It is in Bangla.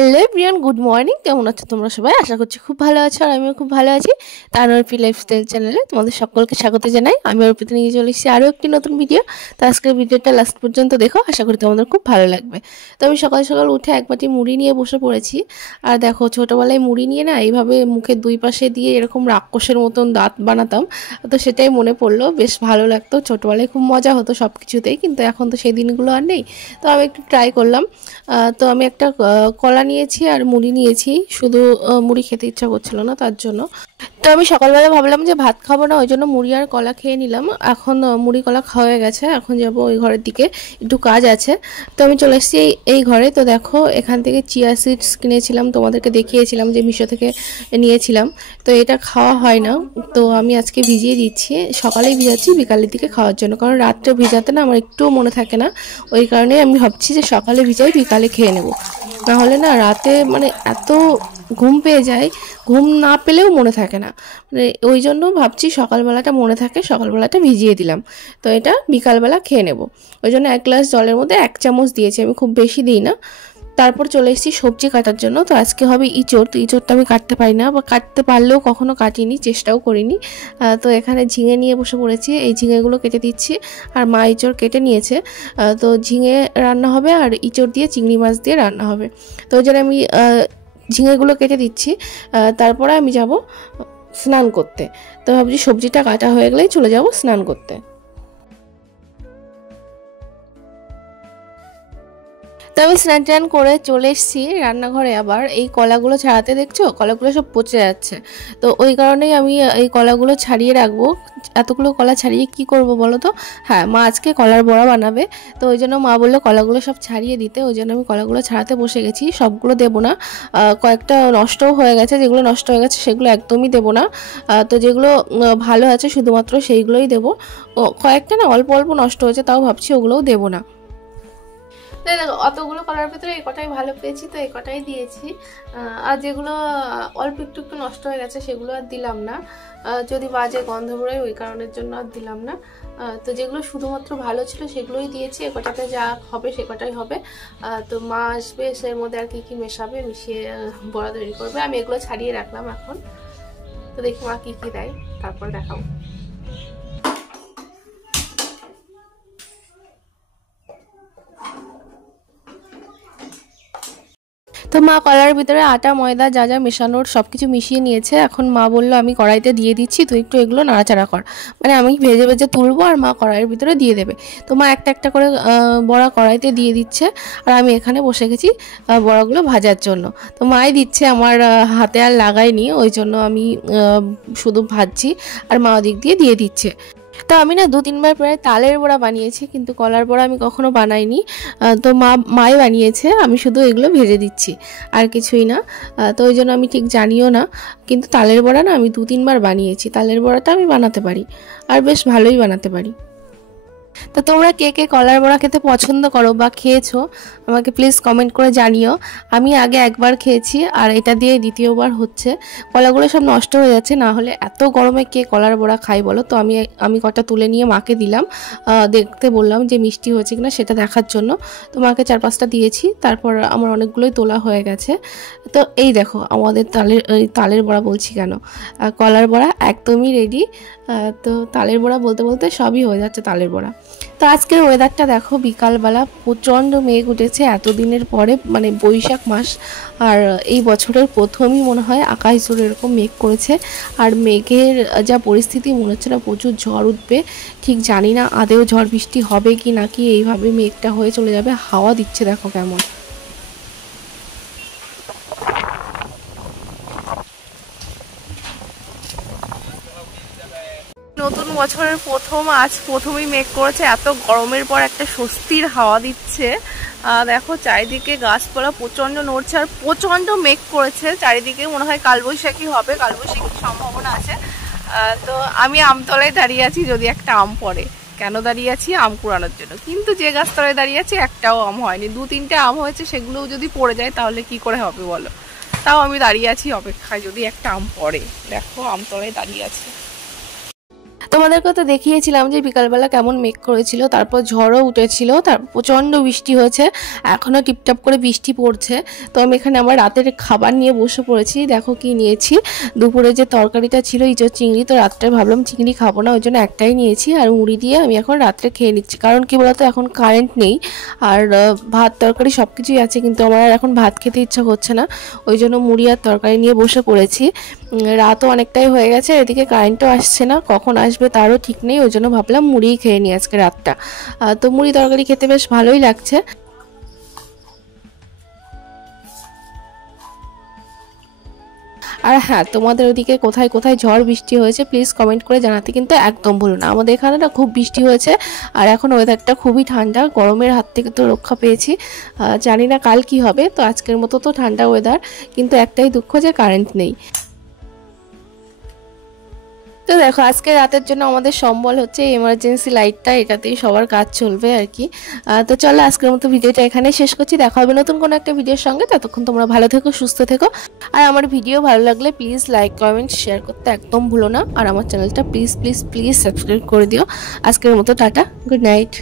Hello everyone, good morning. কেমন আছো তোমরা সবাই? আশা করছি খুব ভালো আছো, আর আমিও খুব ভালো আছি। তার অর্পি লাইফস্টাইল চ্যানেলে তোমাদের সকলকে স্বাগত জানাই। আমি অর্পিতে নিয়ে চলে এসেছি আরও একটি নতুন ভিডিও। তো আজকের ভিডিওটা লাস্ট পর্যন্ত দেখো, আশা করি তোমাদের খুব ভালো লাগবে। তো আমি সকাল সকাল উঠে এক বাটি মুড়ি নিয়ে বসে পড়েছি। আর দেখো, ছোটোবেলায় মুড়ি নিয়ে না এইভাবে মুখের দুই পাশে দিয়ে এরকম রাক্ষসের মতন দাঁত বানাতাম। তো সেটাই মনে পড়লো, বেশ ভালো লাগতো। ছোটোবেলায় খুব মজা হতো সব কিছুতেই, কিন্তু এখন তো সেই দিনগুলো আর নেই। তো আমি একটু ট্রাই করলাম। তো আমি একটা কলা নিয়েছি আর মুড়ি নিয়েছি, শুধু মুড়ি খেতে ইচ্ছা করছিল না তার জন্য। তো আমি সকালবেলা ভাবলাম যে ভাত খাবো না, ওই জন্য মুড়ি আর কলা খেয়ে নিলাম। এখন মুড়ি কলা খাওয়া হয়ে গেছে, এখন যাব ওই ঘরের দিকে, একটু কাজ আছে। তো আমি চলে এসেছি এই ঘরে। তো দেখো, এখান থেকে চিয়া সিডস কিনেছিলাম, তোমাদেরকে দেখিয়েছিলাম যে মিশো থেকে নিয়েছিলাম। তো এটা খাওয়া হয় না, তো আমি আজকে ভিজিয়ে দিচ্ছি। সকালেই ভিজাচ্ছি বিকালের দিকে খাওয়ার জন্য, কারণ রাত্রে ভিজাতে না আমার একটুও মনে থাকে না। ওই কারণে আমি ভাবছি যে সকালে ভিজাই বিকালে খেয়ে নেব, নাহলে না রাতে মানে এত ঘুম পেয়ে যায়, ঘুম না পেলেও মনে থাকে না। মানে ওই জন্য ভাবছি সকালবেলাটা মনে থাকে, সকালবেলাটা ভিজিয়ে দিলাম। তো এটা বিকালবেলা খেয়ে নেব। ওই জন্য 1 গ্লাস জলের মধ্যে 1 চামচ দিয়েছি, আমি খুব বেশি দিই না। তারপর চলে এসেছি সবজি কাটার জন্য। তো আজকে হবে ইঁচড়। তো ইঁচড়টা আমি কাটতে পারি না, বা কাটতে পারলেও কখনো কাটিনি, চেষ্টাও করিনি। তো এখানে ঝিঙে নিয়ে বসে পড়েছি, এই ঝিঙেগুলো কেটে দিচ্ছি। আর মা ইঁচড় কেটে নিয়েছে। তো ঝিঙে রান্না হবে আর ইঁচড় দিয়ে চিংড়ি মাছ দিয়ে রান্না হবে। তো ওই জন্য আমি ঝিঙেগুলো কেটে দিচ্ছি। তারপরে আমি যাব স্নান করতে। তো ভাবছি সবজিটা কাটা হয়ে গেলেই চলে যাব স্নান করতে। তো আমি স্নান টান করে চলে এসেছি রান্নাঘরে। আবার এই কলাগুলো ছাড়াতে দেখছো, কলাগুলো সব পচে যাচ্ছে। তো ওই কারণেই আমি এই কলাগুলো ছাড়িয়ে রাখবো। এতগুলো কলা ছাড়িয়ে কি করব বলো তো? হ্যাঁ, মা আজকে কলার বড়া বানাবে। তো ওই জন্য মা বললো কলাগুলো সব ছাড়িয়ে দিতে, ওই জন্য আমি কলাগুলো ছাড়াতে বসে গেছি। সবগুলো দেবো না, কয়েকটা নষ্টও হয়ে গেছে। যেগুলো নষ্ট হয়ে গেছে সেগুলো একদমই দেবো না। তো যেগুলো ভালো আছে শুধুমাত্র সেইগুলোই দেবো। কয়েকটা না অল্প অল্প নষ্ট হয়েছে, তাও ভাবছি ওগুলোও দেবো না। দেখো, অতগুলো কলার ভিতরে এই কটাই ভালো পেয়েছি, তো এই কটাই দিয়েছি। আর যেগুলো অল্প একটু একটু নষ্ট হয়ে গেছে সেগুলো আর দিলাম না, যদি বাজে গন্ধ বেরোয় ওই কারণের জন্য আর দিলাম না। তো যেগুলো শুধুমাত্র ভালো ছিল সেগুলোই দিয়েছি। এ কটাতে যা হবে সে কটাই হবে। তো মা আসবে, এর মধ্যে আর কি মেশাবে, মিশিয়ে বড়া তৈরি করবে। আমি এগুলো ছাড়িয়ে রাখলাম এখন। তো দেখি মা কি দেয়, তারপর দেখাবো। তো মা কলার ভিতরে আটা ময়দা যা যা মেশানোর সব কিছু মিশিয়ে নিয়েছে। এখন মা বললো আমি কড়াইতে দিয়ে দিচ্ছি, তুই একটু এগুলো নাড়াচাড়া কর। মানে আমি ভেজে ভেজে তুলবো আর মা কড়াইয়ের ভিতরে দিয়ে দেবে। তো মা একটা একটা করে বড়া কড়াইতে দিয়ে দিচ্ছে, আর আমি এখানে বসে গেছি বড়াগুলো ভাজার জন্য। তো মাই দিচ্ছে, আমার হাতে আর লাগাইনি, ওই জন্য আমি শুধু ভাজছি আর মা ওদিক দিয়ে দিচ্ছে। তো আমি না 2-3 বার প্রায় তালের বড়া বানিয়েছি, কিন্তু কলার বড়া আমি কখনো বানাইনি। তো মাই বানিয়েছে, আমি শুধু এগুলো ভেজে দিচ্ছি আর কিছুই না। তো ওই জন্য আমি ঠিক জানিও না, কিন্তু তালের বড়া না আমি 2-3 বার বানিয়েছি। তালের বড়াটা আমি বানাতে পারি, আর বেশ ভালোই বানাতে পারি। তা তোমরা কে কে কলার বড়া খেতে পছন্দ করো বা খেয়েছো আমাকে প্লিজ কমেন্ট করে জানিও। আমি আগে একবার খেয়েছি, আর এটা দিয়ে দ্বিতীয়বার হচ্ছে। কলাগুলো সব নষ্ট হয়ে যাচ্ছে, না হলে এত গরমে কে কলার বড়া খাই বলো? তো আমি কটা তুলে নিয়ে মাকে দিলাম, দেখতে বললাম যে মিষ্টি হয়েছে কিনা সেটা দেখার জন্য। তো মাকে 4-5টা দিয়েছি, তারপর আমার অনেকগুলোই তোলা হয়ে গেছে। তো এই দেখো আমাদের তালের বড়া বলছি কেন, কলার বড়া একদমই রেডি। তো তালের বড়া বলতে বলতে সবই হয়ে যাচ্ছে তালের বড়া। তো আজকের ওয়েদারটা দেখো, বিকালবেলা প্রচণ্ড মেঘ উঠেছে এতদিনের পরে, মানে বৈশাখ মাস। আর এই বছরের প্রথমই মনে হয় আকাশ জুড়ে এরকম মেঘ করেছে। আর মেঘের যা পরিস্থিতি, মনে হচ্ছে না প্রচুর ঝড় উঠবে। ঠিক জানি না আদেও ঝড় বৃষ্টি হবে কি নাকি, এইভাবে মেঘটা হয়ে চলে যাবে। হাওয়া দিচ্ছে দেখো কেমন। নতুন বছরের আজ প্রথমেই মেঘ করেছে, এত গরমের পর একটা স্বস্তির হাওয়া দিচ্ছে। দেখো চারিদিকে গাছপালা প্রচন্ড নড়ছে, আর প্রচন্ড মেঘ করেছে চারিদিকে। মনে হয় কালবৈশাখী হবে, কালবৈশাখীর সম্ভাবনা আছে। তো আমি আমতলায় দাঁড়িয়ে আছি, যদি একটা আম পড়ে। কেন দাঁড়িয়ে আছি? আম কুড়ানোর জন্য। কিন্তু যে গাছতলায় দাঁড়িয়ে আছি একটাও আম হয়নি, 2-3টে আম হয়েছে, সেগুলোও যদি পড়ে যায় তাহলে কি করে হবে বলো? তাও আমি দাঁড়িয়ে আছি অপেক্ষায়, যদি একটা আম পড়ে। দেখো আমতলায় দাঁড়িয়ে আছি। তোমাদেরকে তো দেখিয়েছিলাম যে বিকালবেলা কেমন মেঘ করেছিল, তারপর ঝড়ও উঠেছিল, তারপর প্রচণ্ড বৃষ্টি হয়েছে, এখনও টিপটাপ করে বৃষ্টি পড়ছে। তো আমি এখানে আমার রাতের খাবার নিয়ে বসে পড়েছি। দেখো কি নিয়েছি, দুপুরে যে তরকারিটা ছিল ইঁচড় চিংড়ি, তো রাত্রে ভাবলাম চিংড়ি খাবো না, ওই জন্য একটাই নিয়েছি আর মুড়ি দিয়ে আমি এখন রাত্রে খেয়ে নিচ্ছি। কারণ কি বলতো, এখন কারেন্ট নেই আর ভাত তরকারি সব কিছুই আছে, কিন্তু আমার আর এখন ভাত খেতে ইচ্ছা করছে না, ওই জন্য মুড়ি আর তরকারি নিয়ে বসে পড়েছি। রাতও অনেকটাই হয়ে গেছে, এদিকে কারেন্টও আসছে না, কখন আসবে তারও ঠিক নেই, ওই জন্য ভাবলাম মুড়িই খেয়ে নিই আজকে রাতটা। তো মুড়ি তরকারি খেতে বেশ ভালোই লাগছে। আর হ্যাঁ, তোমাদের ওদিকে কোথায় কোথায় ঝড় বৃষ্টি হয়েছে প্লিজ কমেন্ট করে জানাতে কিন্তু একদম ভুলো না। আমাদের এখানে না খুব বৃষ্টি হয়েছে আর এখন ওয়েদারটা খুবই ঠান্ডা, গরমের হাত থেকে তো রক্ষা পেয়েছি। জানি না কাল কি হবে, তো আজকের মতো তো ঠান্ডা ওয়েদার, কিন্তু একটাই দুঃখ যে কারেন্ট নেই। তো দেখো আজকে রাতের জন্য আমাদের সম্বল হচ্ছে এমার্জেন্সি লাইটটা, এটাতেই সবার কাজ চলবে আর কি। তো চলো আজকের মতো ভিডিওটা এখানে শেষ করছি, দেখা হবে নতুন কোনো একটা ভিডিওর সঙ্গে। ততক্ষণ তোমরা ভালো থেকো, সুস্থ থেকো, আর আমার ভিডিও ভালো লাগলে প্লিজ লাইক কমেন্ট শেয়ার করতে একদম ভুলো না, আর আমার চ্যানেলটা প্লিজ প্লিজ প্লিজ সাবস্ক্রাইব করে দিও। আজকের মতো টাটা, গুড নাইট।